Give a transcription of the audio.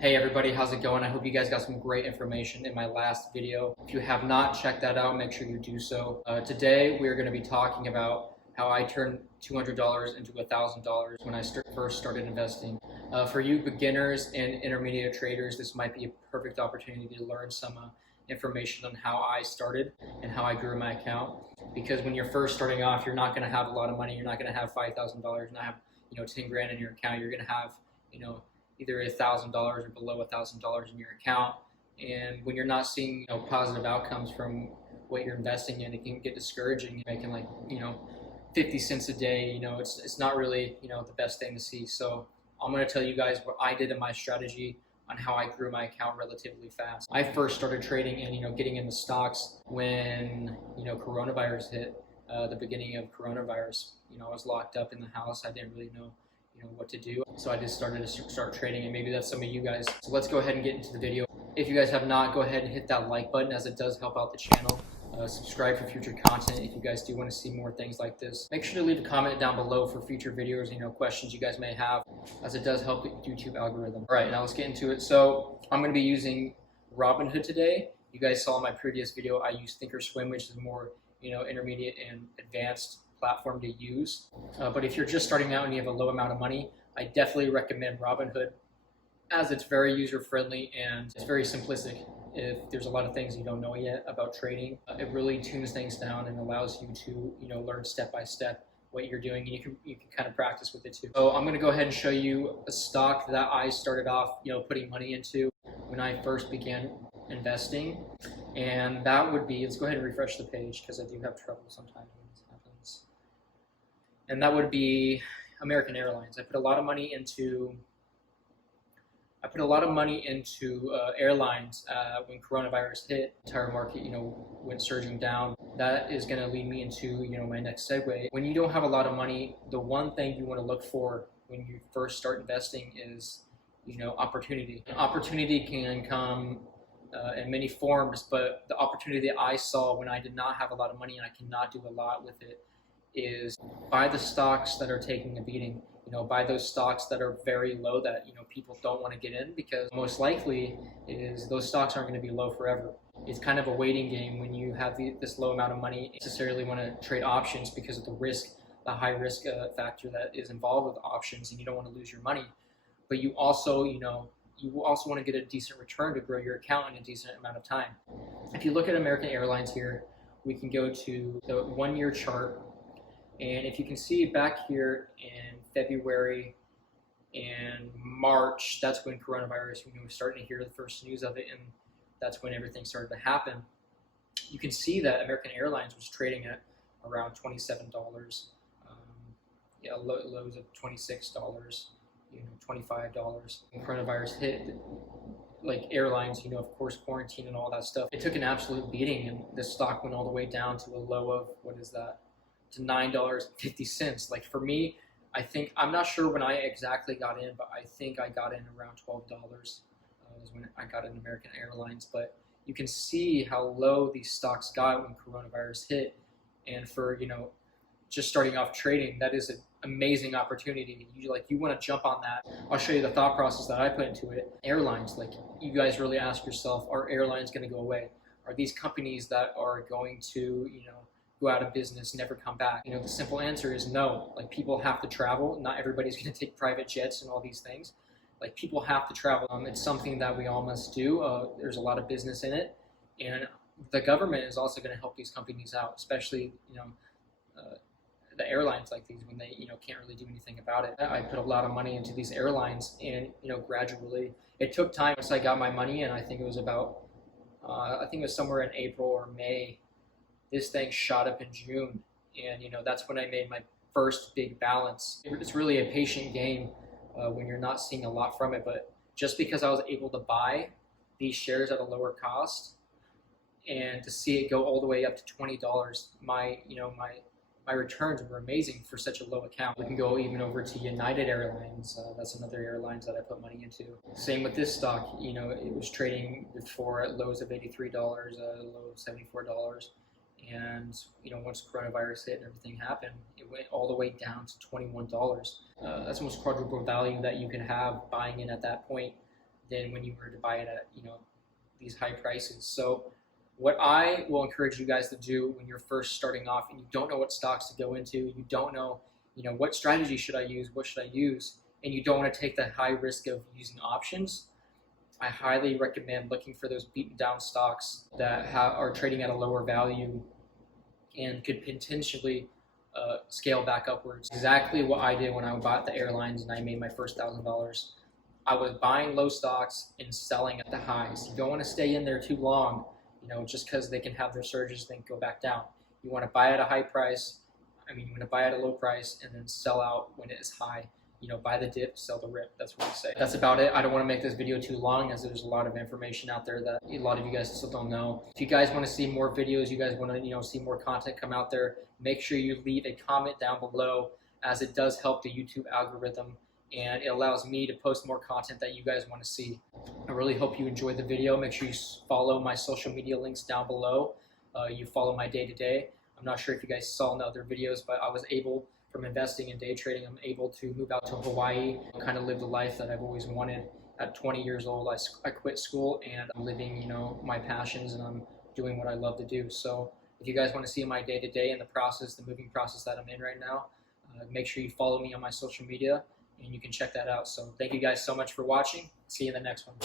Hey everybody, how's it going? I hope you guys got some great information in my last video. If you have not checked that out, make sure you do so. Today we're going to be talking about how I turned $200 into $1,000 when I first started investing. For you beginners and intermediate traders, this might be a perfect opportunity to learn some information on how I started and how I grew my account. Because when you're first starting off, you're not going to have a lot of money. You're not going to have $5,000, not have 10 grand in your account. You're going to have either $1,000 or below $1,000 in your account. And when you're not seeing positive outcomes from what you're investing in, it can get discouraging. You're making 50 cents a day. It's not really the best thing to see. So I'm going to tell you guys what I did in my strategy on how I grew my account relatively fast. I first started trading and getting into stocks when coronavirus hit. The beginning of coronavirus. I was locked up in the house. I didn't really know what to do. So I just started to start trading, and maybe that's some of you guys. So let's go ahead and get into the video. If you guys have not, go ahead and hit that like button, as it does help out the channel. Subscribe for future content if you guys do want to see more things like this. Make sure to leave a comment down below for future videos, questions you guys may have, as it does help the YouTube algorithm. All right, now let's get into it. So I'm going to be using Robinhood today. You guys saw in my previous video, I used Thinkorswim, which is more intermediate and advanced platform to use. But if you're just starting out and you have a low amount of money, I definitely recommend Robinhood, as it's very user-friendly and it's very simplistic. If there's a lot of things you don't know yet about trading, it really tunes things down and allows you to learn step by step what you're doing, and you can kind of practice with it too. So I'm going to go ahead and show you a stock that I started off putting money into when I first began investing, and that would be, let's go ahead and refresh the page because I do have trouble sometimes when this happens. And that would be American Airlines. I put a lot of money into airlines when coronavirus hit. The entire market, went surging down. That is going to lead me into, my next segue. When you don't have a lot of money, the one thing you want to look for when you first start investing is, opportunity. Opportunity can come in many forms, but the opportunity that I saw when I did not have a lot of money and I cannot do a lot with it is buy the stocks that are taking a beating. Buy those stocks that are very low that people don't want to get in, because most likely is those stocks aren't going to be low forever. It's kind of a waiting game when you have this low amount of money. You necessarily want to trade options because of the high risk factor that is involved with options, and you don't want to lose your money. But you also want to get a decent return to grow your account in a decent amount of time. If you look at American Airlines here, we can go to the 1 year chart. And if you can see back here in February and March, that's when coronavirus, we were starting to hear the first news of it, and that's when everything started to happen. You can see that American Airlines was trading at around $27, lows of $26, $25. When coronavirus hit, like airlines, of course, quarantine and all that stuff, it took an absolute beating, and the stock went all the way down to a low of, what is that, to $9.50. Like for me, I'm not sure when I exactly got in, but I think I got in around $12 was when I got in American Airlines. But you can see how low these stocks got when coronavirus hit, and for just starting off trading, that is an amazing opportunity. You want to jump on that. I'll show you the thought process that I put into it. Airlines, you guys really ask yourself, are airlines going to go away? Are these companies that are going to go out of business, never come back? The simple answer is no. People have to travel. Not everybody's going to take private jets and all these things. People have to travel. It's something that we all must do. There's a lot of business in it, and the government is also going to help these companies out, especially the airlines like these, when they can't really do anything about it. I put a lot of money into these airlines, and gradually it took time once I got my money, and I think it was somewhere in April or May. This thing shot up in June, and that's when I made my first big balance. It's really a patient game when you're not seeing a lot from it, but just because I was able to buy these shares at a lower cost and to see it go all the way up to $20, my returns were amazing for such a low account. We can go even over to United Airlines. That's another airlines that I put money into. Same with this stock. It was trading before at lows of $83, low of $74. And once coronavirus hit and everything happened, it went all the way down to $21. That's almost quadruple value that you can have buying in at that point. than when you were to buy it at, these high prices. So what I will encourage you guys to do when you're first starting off and you don't know what stocks to go into, you don't know, what strategy should I use, what should I use, and you don't want to take the high risk of using options, I highly recommend looking for those beaten down stocks that are trading at a lower value and could potentially scale back upwards. Exactly what I did when I bought the airlines and I made my first $1,000. I was buying low stocks and selling at the highs. You don't want to stay in there too long, just because they can have their surges then go back down. You want to buy at a high price. You want to buy at a low price and then sell out when it is high. Buy the dip, sell the rip. That's what I say. That's about it. I don't want to make this video too long, as there's a lot of information out there that a lot of you guys still don't know. If you guys want to see more videos, you guys want to see more content come out there, make sure you leave a comment down below, as it does help the YouTube algorithm and it allows me to post more content that you guys want to see. I really hope you enjoyed the video. Make sure you follow my social media links down below. You follow my day-to-day. I'm not sure if you guys saw in the other videos, but I was able, from investing and day trading, I'm able to move out to Hawaii, kind of live the life that I've always wanted. At 20 years old, I quit school and I'm living, my passions, and I'm doing what I love to do. So if you guys want to see my day-to-day and the process, the moving process that I'm in right now, make sure you follow me on my social media and you can check that out. So thank you guys so much for watching. See you in the next one.